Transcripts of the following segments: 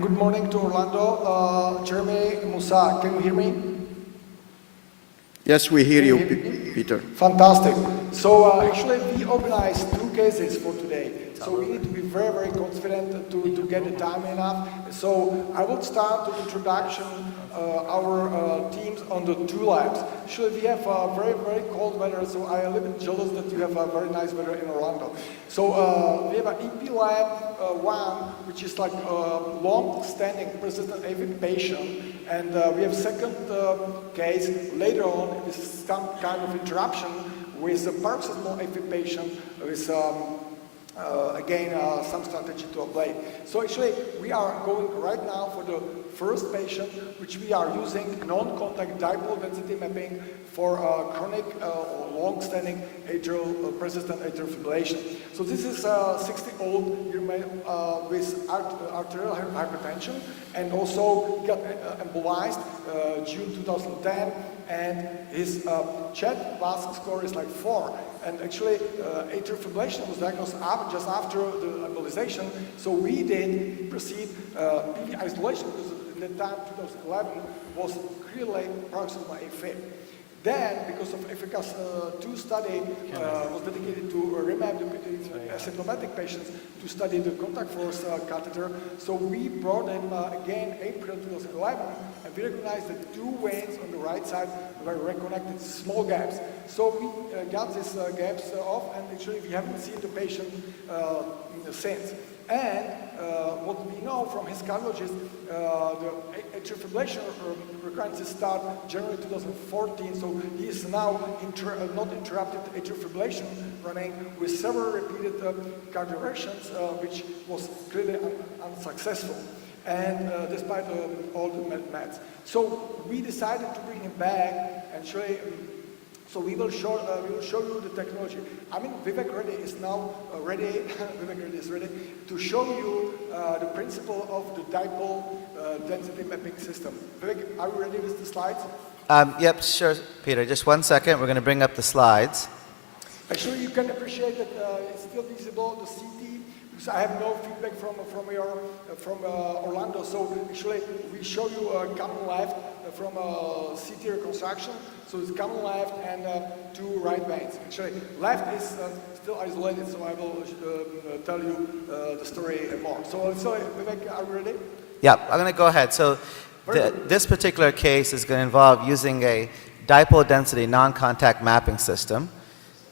Good morning to Orlando. Jeremy, Musa, can you hear me? Yes, we hear you, Peter. Fantastic. So actually we organized 2 cases for today. So we need to be very, very confident to get the time enough. So I will start the introduction our teams on the 2 labs. Actually we have very, very cold weather, so I'm a little bit jealous that you have a very nice weather in Orlando. So we have an EP lab 1, which is like a long-standing persistent AF patient. And we have second case later on with some kind of interruption with a paroxysmal AF patient with again some strategy to ablate. So actually we are going right now for the first patient, which we are using non-contact dipole-density mapping for chronic long-standing persistent atrial fibrillation. So this is a 60-year-old male with arterial hypertension, and also got embolized June 2010, and his CHET VASC score is like 4. And actually, atrial fibrillation was diagnosed just after the embolization. So we did proceed PV isolation, because at that time, 2011, was clearly paroxysmal AF. Then, because of EFICAS 2 study was dedicated to remap the asymptomatic patients to study the contact force catheter. So we brought in again April 2011, and we recognized that 2 veins on the right side were reconnected, small gaps. So we got these gaps off, and actually we haven't seen the patient since. And what we know from his cardiologist, the atrial fibrillation recurrences start January 2014, so he is now not interrupted atrial fibrillation running with several repeated cardioversions, which was clearly unsuccessful, and despite all the meds. So we decided to bring him back and show him. So we will show you the technology. I mean, Vivek Reddy is now ready. Vivek Reddy is ready to show you the principle of the dipole density mapping system. Vivek, are you ready with the slides? Yep, sure, Peter. Just 1 second. We're going to bring up the slides. Actually, you can appreciate that it's still visible, the CT, because I have no feedback from Orlando. So actually, we show you common left from CT reconstruction. So it's common left and 2 right veins. Actually, left is still isolated, so I will tell you the story more. So Vivek, are you ready? Yeah, I'm going to go ahead. So this particular case is going to involve using a dipole density non-contact mapping system.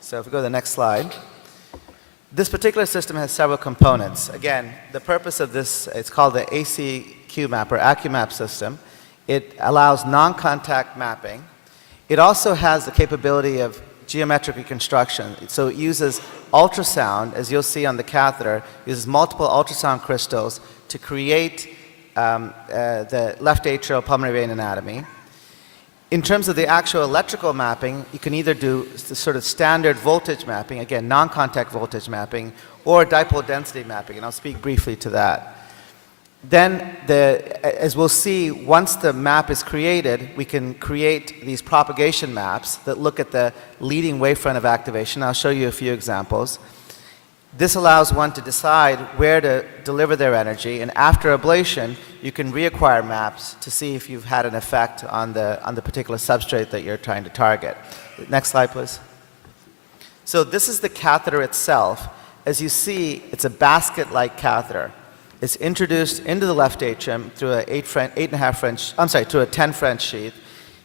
So if we go to the next slide. This particular system has several components. Again, the purpose of this, it's called the ACQ map or AccuMap system. It allows non-contact mapping. It also has the capability of geometric reconstruction. So it uses ultrasound, as you'll see on the catheter, uses multiple ultrasound crystals to create the left atrial pulmonary vein anatomy. In terms of the actual electrical mapping, you can either do the sort of standard voltage mapping, again, non-contact voltage mapping, or dipole density mapping, and I'll speak briefly to that. Then, as we'll see, once the map is created, we can create these propagation maps that look at the leading wavefront of activation. I'll show you a few examples. This allows one to decide where to deliver their energy, and after ablation, you can reacquire maps to see if you've had an effect on the particular substrate that you're trying to target. Next slide, please. So this is the catheter itself. As you see, it's a basket-like catheter. It's introduced into the left atrium through a 10 French sheath.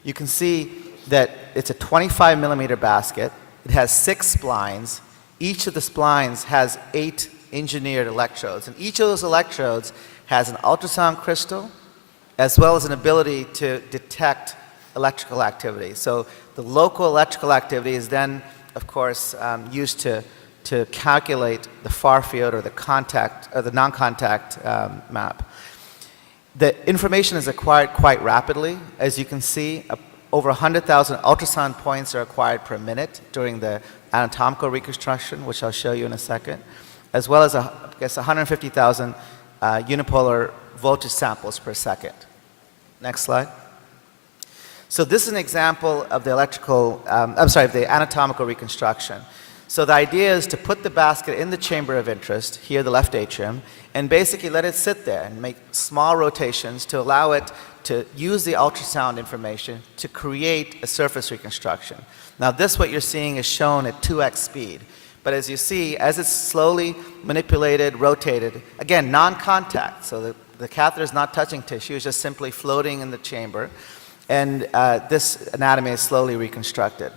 You can see that it's a 25 millimeter basket. It has 6 splines. Each of the splines has 8 engineered electrodes, and each of those electrodes has an ultrasound crystal as well as an ability to detect electrical activity. So the local electrical activity is then, of course, used to calculate the far field or the contact or the non-contact map. The information is acquired quite rapidly. As you can see, over 100,000 ultrasound points are acquired per minute during the anatomical reconstruction, which I'll show you in a second, as well as, I guess, 150,000 unipolar voltage samples per second. Next slide. So this is an example of the the anatomical reconstruction. So the idea is to put the basket in the chamber of interest, here the left atrium, and basically let it sit there and make small rotations to allow it to use the ultrasound information to create a surface reconstruction. Now this, what you're seeing, is shown at 2x speed. But as you see, as it's slowly manipulated, rotated, again, non-contact, so the catheter is not touching tissue, it's just simply floating in the chamber, and this anatomy is slowly reconstructed.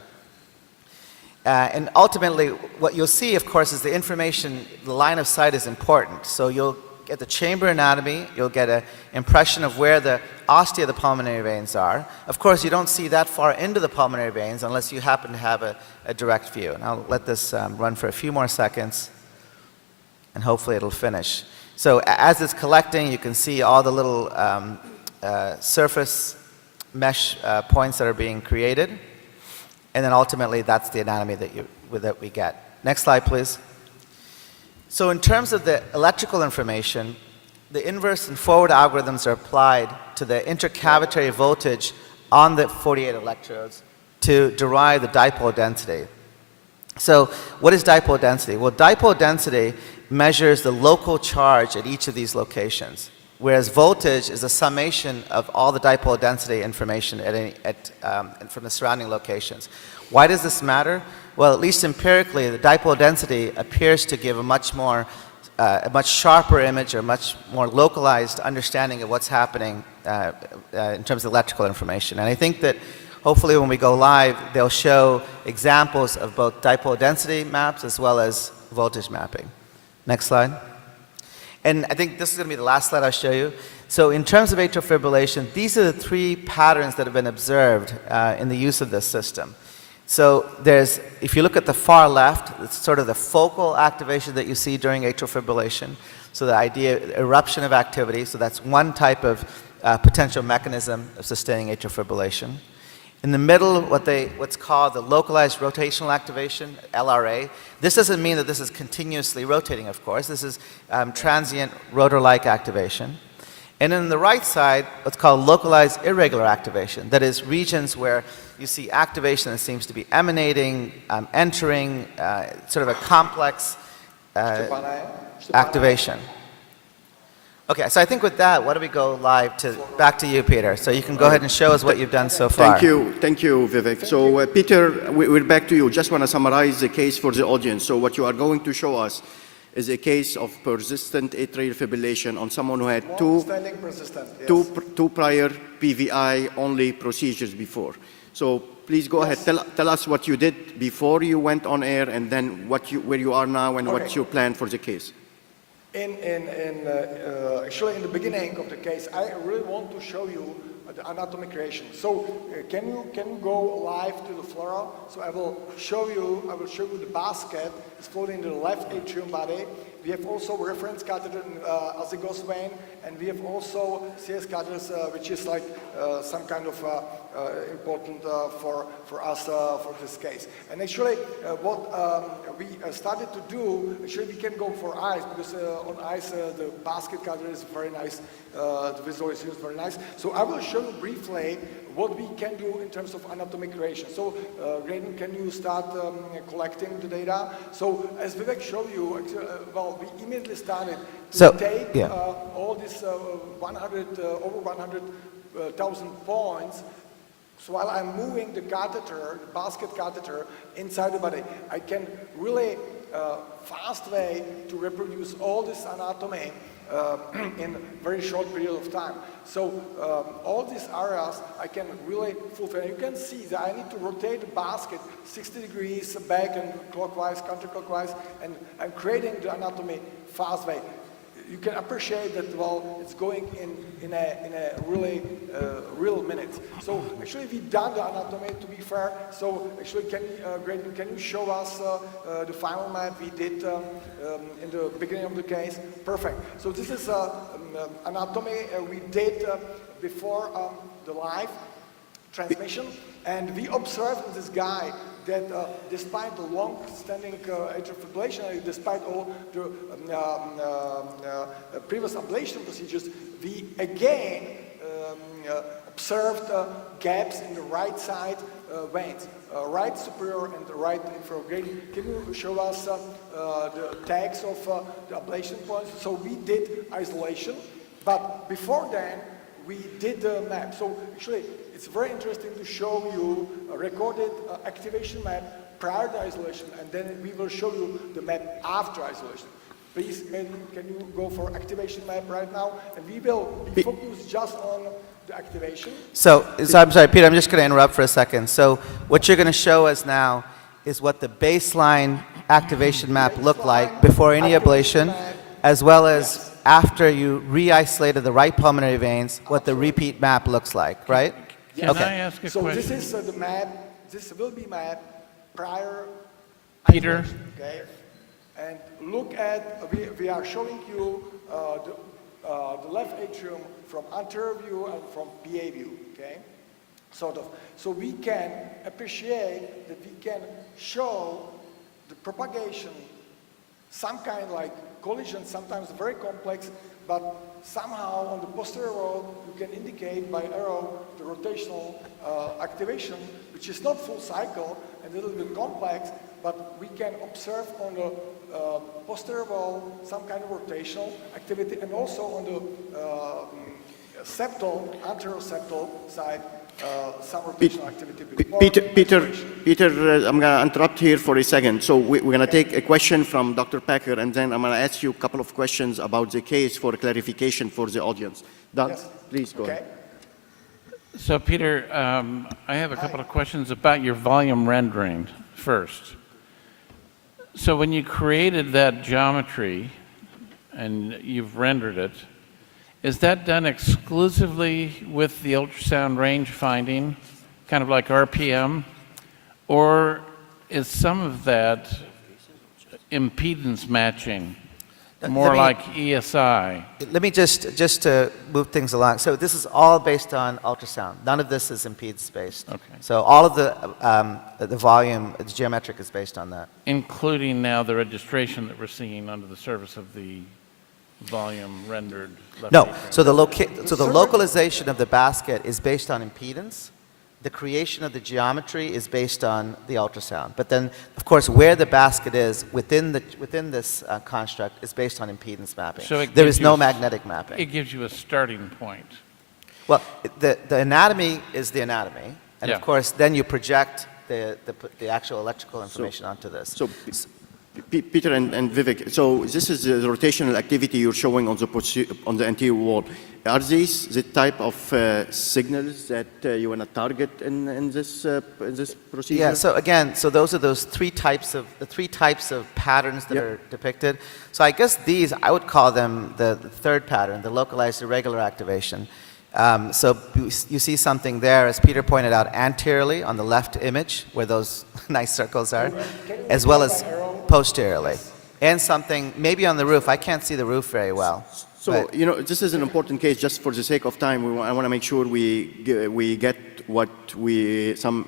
And ultimately, what you'll see, of course, is the information, the line of sight is important. So you'll get the chamber anatomy, you'll get an impression of where the ostia of the pulmonary veins are. Of course, you don't see that far into the pulmonary veins unless you happen to have a direct view. And I'll let this run for a few more seconds, and hopefully it'll finish. So as it's collecting, you can see all the little surface mesh points that are being created. And then ultimately, that's the anatomy that we get. Next slide, please. So in terms of the electrical information, the inverse and forward algorithms are applied to the intercavitary voltage on the 48 electrodes to derive the dipole density. So what is dipole density? Well, dipole density measures the local charge at each of these locations, whereas voltage is a summation of all the dipole density information from the surrounding locations. Why does this matter? Well, at least empirically, the dipole density appears to give a much sharper image, or much more localized understanding of what's happening in terms of electrical information. And I think that hopefully when we go live, they'll show examples of both dipole density maps as well as voltage mapping. Next slide. And I think this is going to be the last slide I'll show you. So in terms of atrial fibrillation, these are the 3 patterns that have been observed in the use of this system. So if you look at the far left, it's sort of the focal activation that you see during atrial fibrillation. So the idea, eruption of activity, so that's one type of potential mechanism of sustaining atrial fibrillation. In the middle, what's called the localized rotational activation, LRA. This doesn't mean that this is continuously rotating, of course. This is transient rotor-like activation. And on the right side, what's called localized irregular activation. That is regions where you see activation that seems to be emanating, entering, sort of a complex activation. Okay, so I think with that, why don't we go live back to you, Peter? So you can go ahead and show us what you've done so far. Thank you, Vivek. So Peter, we're back to you. Just want to summarize the case for the audience. So what you are going to show us is a case of persistent atrial fibrillation on someone who had two prior PVI-only procedures before. So please go ahead. Tell us what you did before you went on air, and then where you are now and what's your plan for the case. Actually, in the beginning of the case, I really want to show you the anatomic creation. So can you go live to the floor? So I will show you the basket. It's floating in the left atrium body. We have also reference catheter in azygos vein, and we have also CS catheters, which is like some kind of important for us for this case. And actually, what we started to do, actually we can go for eyes, because on eyes the basket catheter is very nice, the visual is used very nice. So I will show you briefly what we can do in terms of anatomic creation. So Graydon, can you start collecting the data? So as Vivek showed you, well, we immediately started to take all this over 100,000 points. So while I'm moving the catheter, the basket catheter, inside the body, I can really fast way to reproduce all this anatomy in a very short period of time. So all these areas I can really fulfill. You can see that I need to rotate the basket 60 degrees back and clockwise, counterclockwise, and I'm creating the anatomy fast way. You can appreciate that, well, it's going in a really real minute. So actually we've done the anatomy, to be fair. So actually, Graydon, can you show us the final map we did in the beginning of the case? Perfect. So this is anatomy we did before the live transmission. And we observed in this guy that despite the long-standing atrial fibrillation, despite all the previous ablation procedures, we again observed gaps in the right side veins. right superior and the right inferior. Can you show us the tags of the ablation points? So we did isolation, but before then we did the map. So actually it's very interesting to show you a recorded activation map prior to isolation, and then we will show you the map after isolation. Please, can you go for activation map right now? And we will be focused just on the activation. So I'm sorry, Peter, I'm just going to interrupt for a second. So what you're going to show us now is what the baseline activation map looked like before any ablation, as well as after you re-isolated the right pulmonary veins, what the repeat map looks like, right? Can I ask a So question? this is the map, this will be map prior Peter? isolation, okay? And look at, we are showing you the left atrium from anterior view and from PA view, okay? Sort of. So we can appreciate that we can show the propagation, some kind like collision, sometimes very complex, but somehow on the posterior wall you can indicate by arrow the rotational activation, which is not full cycle and a little bit complex, but we can observe on the posterior wall some kind of rotational activity, and also on the septal, anterior septal side, some rotational activity. Peter, I'm going to interrupt here for a second. So we're going to take a question from Dr. Packer, and then I'm going to ask you a couple of questions about the case for clarification for the audience. Doug, Yes. please go ahead. So Peter, I have a couple of questions about your volume rendering first. So when you created that geometry and you've rendered it, is that done exclusively with the ultrasound range finding, kind of like RPM, or is some of that impedance matching, more like ESI? Let me just to move things along. So this is all based on ultrasound. None of this is impedance based. Okay. So all of the volume, the geometric is based on that. Including now the registration that we're seeing under the surface of the volume rendered left No, atrium. so the localization of the basket is based on impedance. The creation of the geometry is based on the ultrasound. But then, of course, where the basket is within this construct is based on impedance mapping. So it There gives is you no a- magnetic mapping. It gives you a starting point. Well, the anatomy is the anatomy, and Yeah. of course, then you project the actual electrical information onto this. So, Peter and Vivek, so this is the rotational activity you're showing on the anterior wall. Are these the type of signals that you want to target in this procedure? Yeah. So again, so those are the three types of patterns that Yep. are depicted. So I guess these, I would call them the third pattern, the localized irregular activation. So you see something there, as Peter pointed out, anteriorly on the left image, where those nice circles are, as well as posteriorly. And something maybe on the roof. I can't see the roof very well. So, but- you know, this is an important case. Just for the sake of time, I want to make sure we get some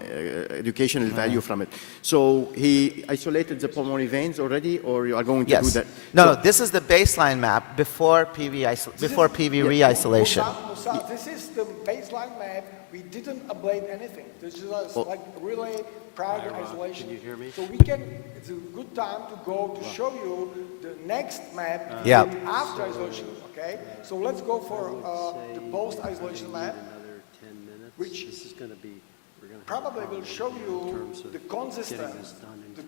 educational value from it. So he isolated the pulmonary veins already, or you are going to do Yes. that? No, this is the baseline map before PV re-isolation. Musa, this is the baseline map. We didn't ablate anything. This is like really prior to isolation. Can you hear me? So it's a good time to go to show you the next map Yeah. with after isolation, okay? So let's go for the post-isolation map, which probably will show you the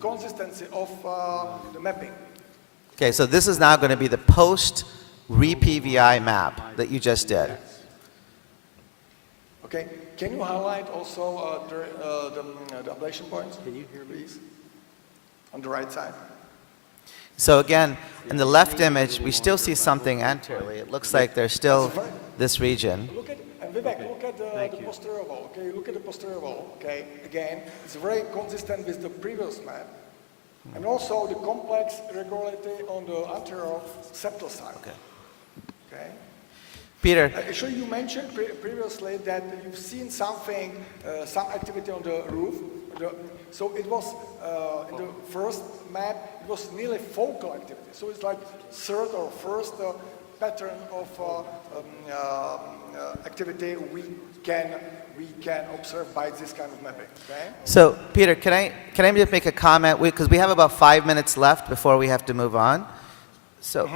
consistency of the mapping. Okay, so this is now going to be the post-re-PVI map that you just did. Okay, can you highlight also the ablation points? Can you hear me? Please, on the right side. So again, in the left image, we still see something anteriorly. It looks like there's still this region. Look at, and Vivek, look at the posterior wall, okay? Look at the posterior wall, okay? Again, it's very consistent with the previous map. And also the complex irregularity on the anterior septal side. Okay? Peter, Actually, you mentioned previously that you've seen something, some activity on the roof. So it was, in the first map, it was nearly focal activity. So it's like third or first pattern of activity we can we can observe by this kind of mapping, okay? So, Peter, can I just make a comment? Because we have about 5 minutes left before we have to move on. So,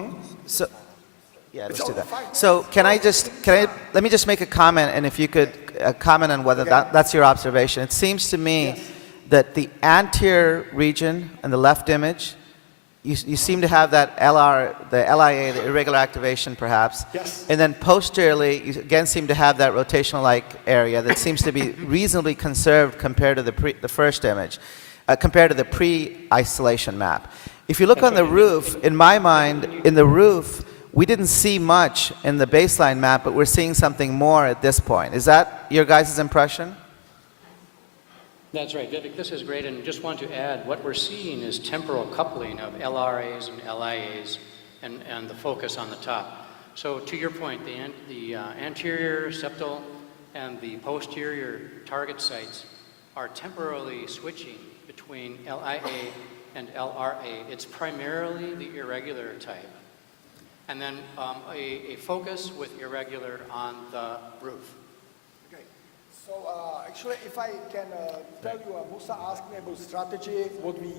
yeah, let's do that. So, let me just make a comment, and if you could comment on whether that's your observation. It seems to me that the anterior region in the left image, you seem to have that the LIA, the irregular activation perhaps. Yes. And then posteriorly, you again seem to have that rotational-like area that seems to be reasonably conserved compared to the first image, compared to the pre-isolation map. If you look on the roof, in my mind, in the roof, we didn't see much in the baseline map, but we're seeing something more at this point. Is that your guys' impression? That's right, Vivek, this is great, and just want to add, what we're seeing is temporal coupling of LRAs and LIAs and the focus on the top. So to your point, the anterior septal and the posterior target sites are temporarily switching between LIA and LRA. It's primarily the irregular type. And then a focus with irregular on the roof. Okay, so actually, if I can tell you, Musa asked me about strategy, what we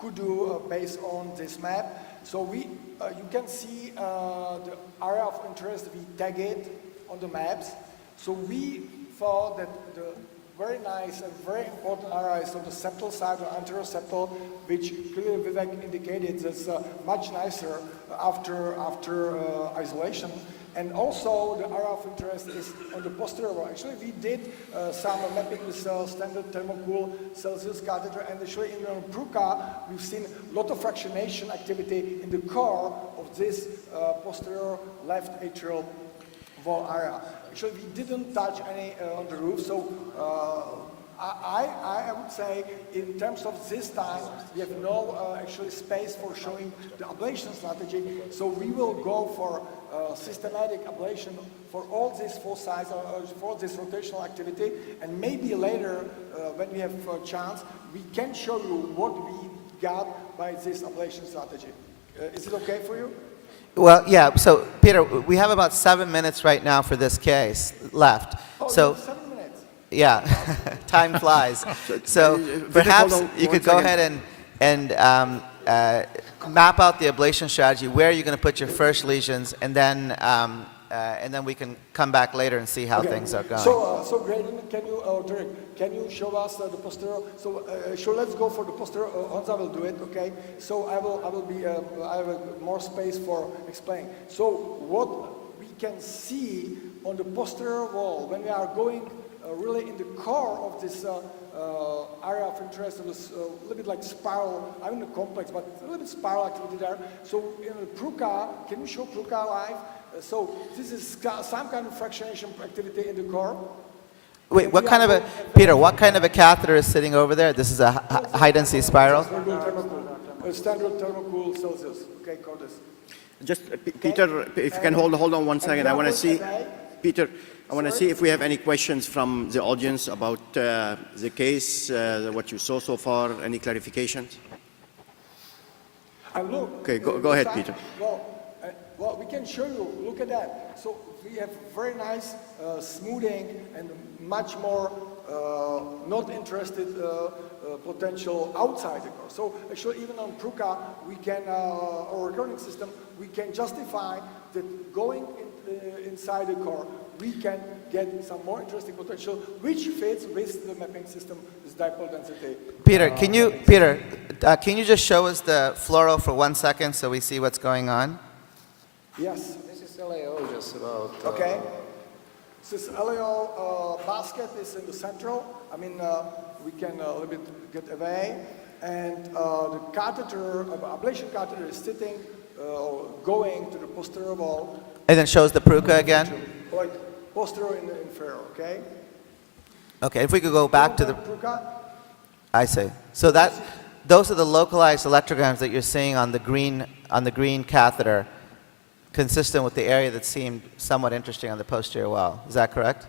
could do based on this map. So you can see the area of interest, we tag it on the maps. So we thought that the very nice and very important area is on the septal side or anterior septal, which clearly Vivek indicated is much nicer after isolation. And also the area of interest is on the posterior wall. Actually, we did some mapping with standard thermocool Celsius catheter, and actually in Prague, we've seen a lot of fractionation activity in the core of this posterior left atrial wall area. Actually, we didn't touch any on the roof, so I would say in terms of this time, we have no actually space for showing the ablation strategy, so we will go for systematic ablation for all these four sides, for this rotational activity, and maybe later, when we have a chance, we can show you what we got by this ablation strategy. Is it okay for you? Well, yeah, so Peter, we have about 7 minutes right now for this case left. Oh, So, 7 minutes. yeah, time flies. So perhaps you could go ahead and map out the ablation strategy, where you're going to put your first lesions, and then we can come back later and see how things are going. So Graydon, can you, Derek, can you show us the posterior? So let's go for the posterior. Honza will do it, okay? So I have more space for explaining. So what we can see on the posterior wall when we are going really in the core of this area of interest, it was a little bit like spiral, I mean the complex, but a little bit spiral activity there. So in the Pruka, can you show Pruka live? So this is some kind of fractionation activity in the core. Wait, what kind of a, Peter, what kind of a catheter is sitting over there? This is a high-density spiral? Standard thermocool Celsius. Okay, Curtis. Just, Peter, if you can hold on 1 second. I want to see, Peter, I want to see if we have any questions from the audience about the case, what you saw so far, any clarifications? Okay, go ahead, Peter. Well, we can show you, look at that. So we have very nice smoothing and much more not interested potential outside the core. So actually even on Pruka, we can, our recording system, we can justify that going inside the core, we can get some more interesting potential, which fits with the mapping system, this dipole density. Peter, can you just show us the fluoro for 1 second so we see what's going on? Yes. This is LAO just about... Okay. This LAO basket is in the central. I mean, we can a little bit get away. And the catheter, ablation catheter is sitting, going to the posterior wall. And then shows the Pruka again? Like posterior and inferior, okay? Okay, if we could go back to the... Pruka. I see. So those are the localized electrograms that you're seeing on the green catheter, consistent with the area that seemed somewhat interesting on the posterior wall. Is that correct?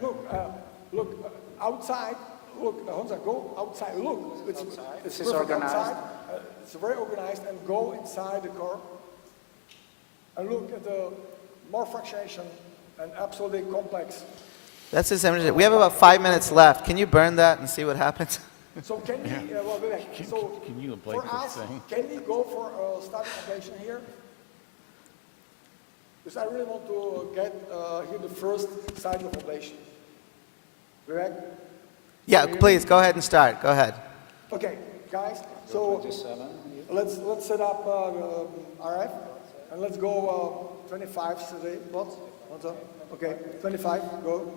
Look, outside. Look, Honza, go outside. Look, it's perfect organized. outside. It's very organized, and go inside the core. And look at the more fractionation and absolutely complex That's just interesting. We have about 5 minutes left. Can you burn that and see what happens? So can we, well, Vivek, so Can you ablate for this us, thing? can we go for static ablation here? Because I really want to get here the first side of ablation. Vivek? Yeah, please, go ahead and start. Go ahead. Okay, guys, so let's set up RF and let's go 25 today. What? Okay, 25, go.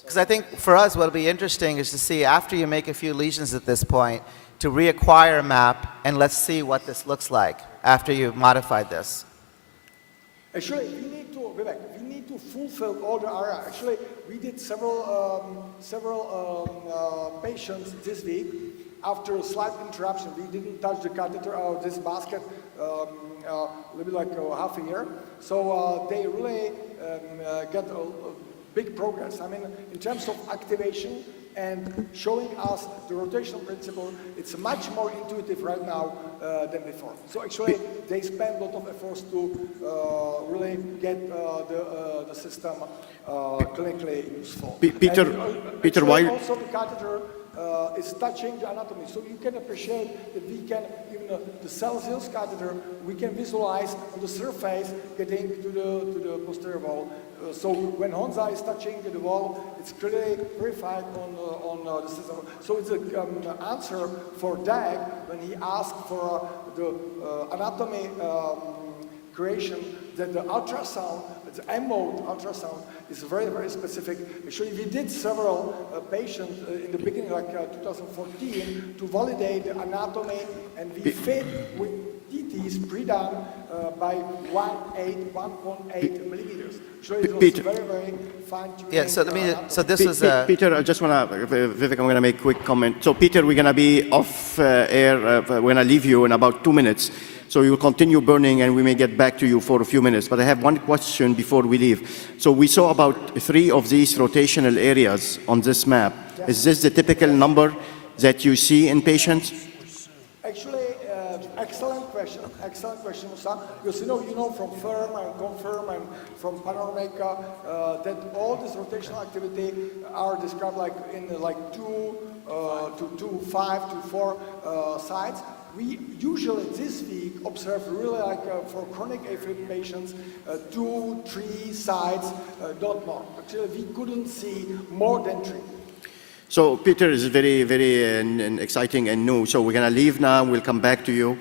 Because I think for us, what'll be interesting is to see after you make a few lesions at this point, to reacquire a map, and let's see what this looks like after you've modified this. Actually, we need to, Vivek, we need to fulfill all the area. Actually, we did several patients this week. After a slight interruption, we didn't touch the catheter or this basket a little bit like half a year. So they really get a big progress. I mean, in terms of activation and showing us the rotational principle, it's much more intuitive right now than before. So actually, they spend a lot of efforts to really get the system clinically useful. Peter, Actually, while also the catheter is touching the anatomy, so you can appreciate that we can, even the Celsius catheter, we can visualize on the surface getting to the posterior wall. So when Honza is touching the wall, it's clearly verified on the system. So it's an answer for Dag when he asked for the anatomy creation, that the ultrasound, the M-mode ultrasound, is very, very specific. Actually, we did several patients in the beginning, like 2014, to validate the anatomy, and we fit with TTs pre-done by 1.8 millimeters. So it was Peter. very, very fine-tuned. Yeah, so let me, so this was Peter, I just want to, Vivek, I'm going to make a quick comment. So, Peter, we're going to be off air when I leave you in about 2 minutes. So you will continue burning and we may get back to you for a few minutes. But I have one question before we leave. So we saw about 3 of these rotational areas on this map. Is this the typical number that you see in patients? Actually, excellent question, Musa. Because you know from FIRM and CONFIRM and from Panoramica that all this rotational activity are described like in like 2 to 5 to 4 sites. We usually this week observe really like for chronic AFib patients 2, 3 sites, not more. Actually, we couldn't see more than 3. So Peter is very, very exciting and new. So we're going to leave now. We'll come back to you.